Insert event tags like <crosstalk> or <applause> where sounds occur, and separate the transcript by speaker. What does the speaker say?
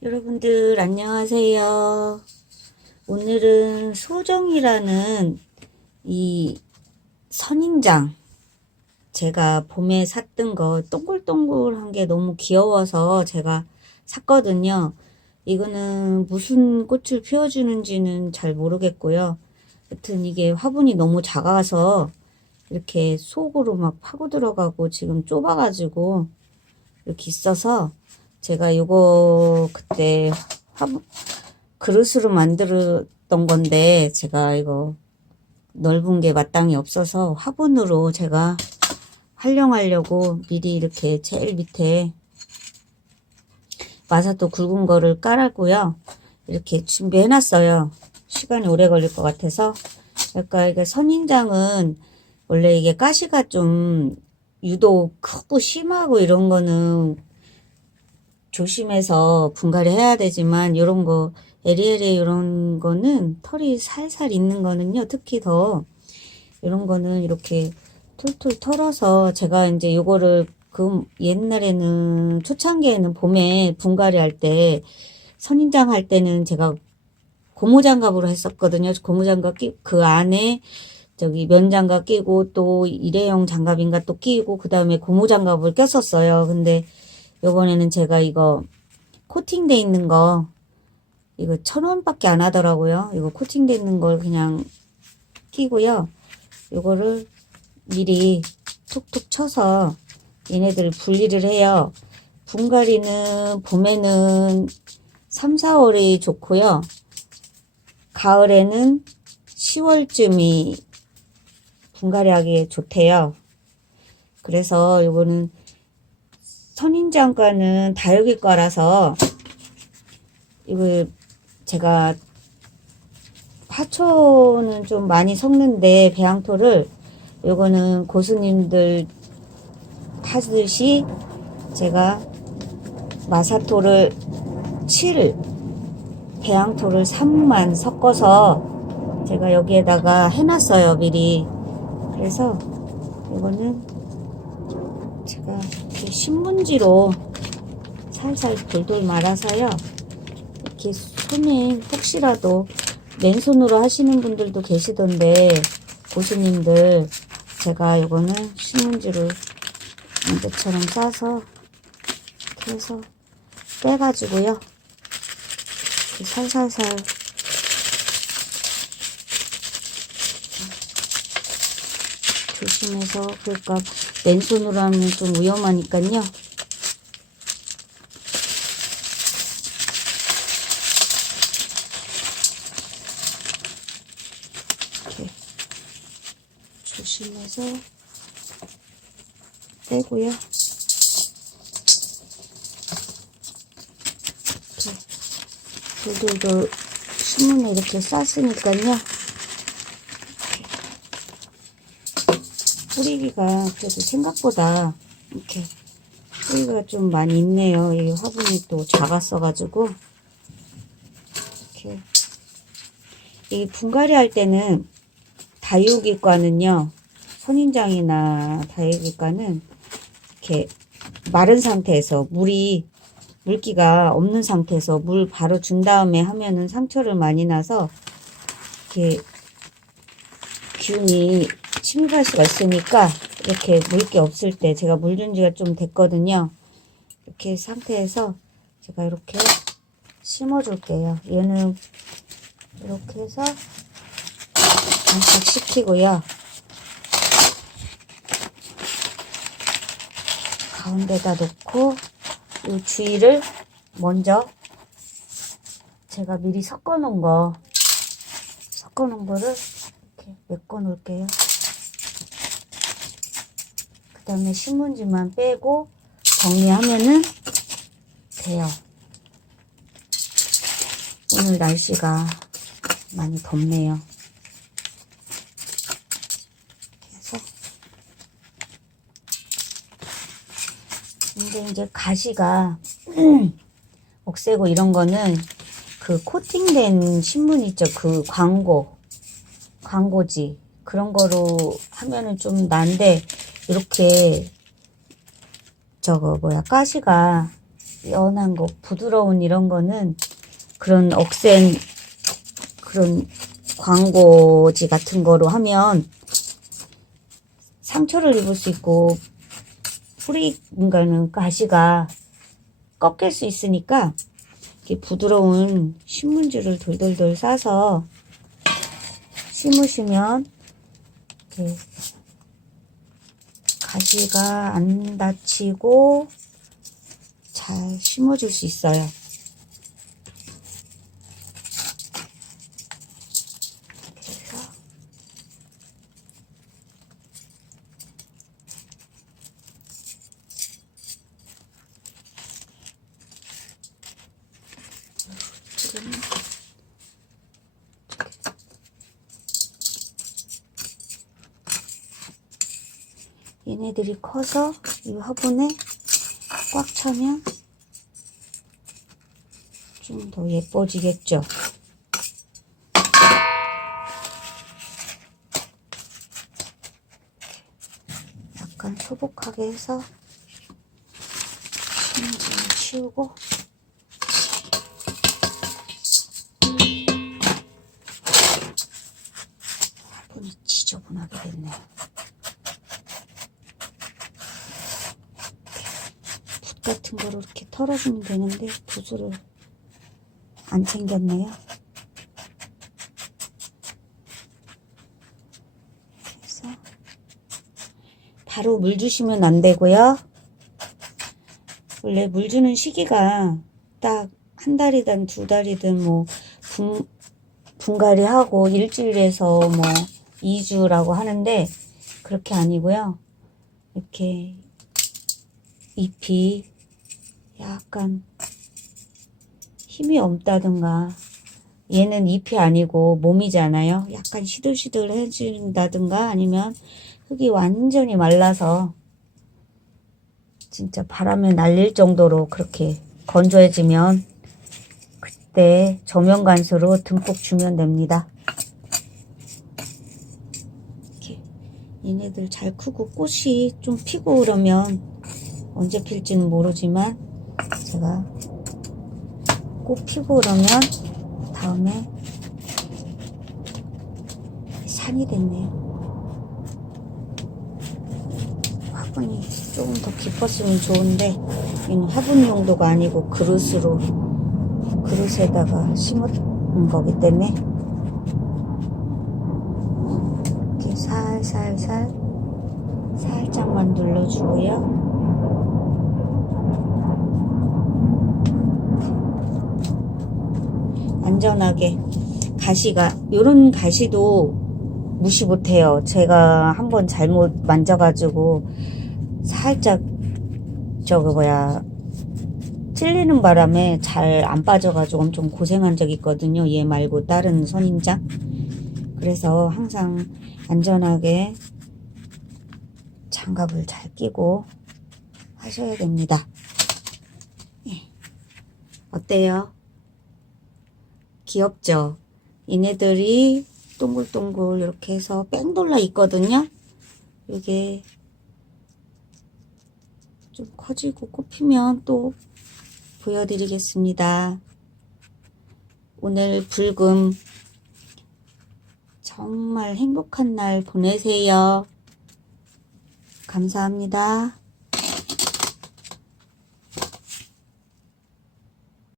Speaker 1: 여러분들 안녕하세요. 오늘은 소정이라는 이 선인장 제가 봄에 샀던 거 동글동글한 게 너무 귀여워서 제가 샀거든요. 이거는 무슨 꽃을 피워주는지는 잘 모르겠고요. 여튼 이게 화분이 너무 작아서 이렇게 속으로 막 파고 들어가고 지금 좁아가지고 이렇게 있어서 제가 요거 그때 화분 그릇으로 만들었던 건데 제가 이거 넓은 게 마땅히 없어서 화분으로 제가 활용하려고 미리 이렇게 제일 밑에 마사토 굵은 거를 깔았고요. 이렇게 준비해 놨어요. 시간이 오래 걸릴 것 같아서. 그러니까 이게 선인장은 원래 이게 가시가 좀 유독 크고 심하고 이런 거는 조심해서 분갈이 해야 되지만 이런 거 에리에리 이런 거는 털이 살살 있는 거는요 특히 더 이런 거는 이렇게 툴툴 털어서 제가 이제 요거를 그 옛날에는 초창기에는 봄에 분갈이 할 때 선인장 할 때는 제가 고무장갑으로 했었거든요. 고무장갑 끼, 그 안에 저기 면장갑 끼고 또 일회용 장갑인가 또 끼고 그 다음에 고무장갑을 꼈었어요. 근데 요번에는 제가 이거 코팅돼 있는 거 이거 천 원밖에 안 하더라고요. 이거 코팅돼 있는 걸 그냥 끼고요. 요거를 미리 툭툭 쳐서 얘네들을 분리를 해요. 분갈이는 봄에는 3, 4월이 좋고요. 가을에는 10월쯤이 분갈이하기에 좋대요. 그래서 요거는 선인장과는 다육이과라서 이거 제가 화초는 좀 많이 섞는데 배양토를 요거는 고수님들 하듯이 제가 마사토를 7 배양토를 3만 섞어서 제가 여기에다가 해놨어요 미리. 그래서 이거는 신문지로 살살 돌돌 말아서요. 이렇게 손에 혹시라도 맨손으로 하시는 분들도 계시던데 고수님들 제가 이거는 신문지를 이것처럼 싸서 이렇게 해서 빼가지고요. 이렇게 살살살 조심해서 그러니까 맨손으로 하면 좀 위험하니까요 이렇게 조심해서 빼고요. 이렇게 돌돌돌 신문에 이렇게 쌌으니까요. 뿌리기가 그래도 생각보다 이렇게 뿌리가 좀 많이 있네요. 이 화분이 또 작았어가지고 이렇게 이 분갈이 할 때는 다육이과는요. 선인장이나 다육이과는 이렇게 마른 상태에서 물이 물기가 없는 상태에서 물 바로 준 다음에 하면은 상처를 많이 나서 이렇게 균이 침입할 수가 있으니까 이렇게 물기 없을 때 제가 물 준 지가 좀 됐거든요. 이렇게 상태에서 제가 이렇게 심어 줄게요. 얘는 이렇게 해서 장착시키고요. 가운데다 놓고 이 주위를 먼저 제가 미리 섞어 놓은 거 섞어 놓은 거를 이렇게 메꿔 놓을게요. 그 다음에 신문지만 빼고 정리하면은 돼요. 오늘 날씨가 많이 덥네요. 그래서 근데 이제 가시가 <clears throat> 억세고 이런 거는 그 코팅된 신문 있죠. 그 광고 광고지 그런 거로 하면은 좀 난데 이렇게 저거 뭐야 가시가 연한 거, 부드러운 이런 거는 그런 억센 그런 광고지 같은 거로 하면 상처를 입을 수 있고 뿌리인가는 가시가 꺾일 수 있으니까 이렇게 부드러운 신문지를 돌돌돌 싸서 심으시면 이렇게 가시가 안 다치고 잘 심어줄 수 있어요. 그래서 지금 얘네들이 커서 이 화분에 꽉 차면 좀 더 예뻐지겠죠. 약간 소복하게 해서 심지를 치우고 거로 이렇게 털어주면 되는데 붓을 안 챙겼네요. 그래서 바로 물 주시면 안 되고요. 원래 물 주는 시기가 딱 한 달이든 두 달이든 뭐 분, 분갈이 하고 일주일에서 뭐 2주라고 하는데 그렇게 아니고요. 이렇게 잎이 약간 힘이 없다든가 얘는 잎이 아니고 몸이잖아요. 약간 시들시들해진다든가 아니면 흙이 완전히 말라서 진짜 바람에 날릴 정도로 그렇게 건조해지면 그때 조명관수로 듬뿍 주면 됩니다. 이렇게 얘네들 잘 크고 꽃이 좀 피고 그러면 언제 필지는 모르지만 제가 꽃 피고 그러면 다음에 산이 됐네요. 화분이 조금 더 깊었으면 좋은데 이는 화분 용도가 아니고 그릇으로 그릇에다가 심은 거기 때문에 이렇게 살살살 살짝만 눌러주고요. 안전하게 가시가 요런 가시도 무시 못해요. 제가 한번 잘못 만져가지고 살짝 저거 뭐야 찔리는 바람에 잘 안 빠져가지고 엄청 고생한 적 있거든요. 얘 말고 다른 선인장. 그래서 항상 안전하게 장갑을 잘 끼고 하셔야 됩니다. 예. 어때요? 귀엽죠? 얘네들이 동글동글 이렇게 해서 뺑 돌라 있거든요. 이게 좀 커지고 꽃피면 또 보여드리겠습니다. 오늘 불금 정말 행복한 날 보내세요. 감사합니다.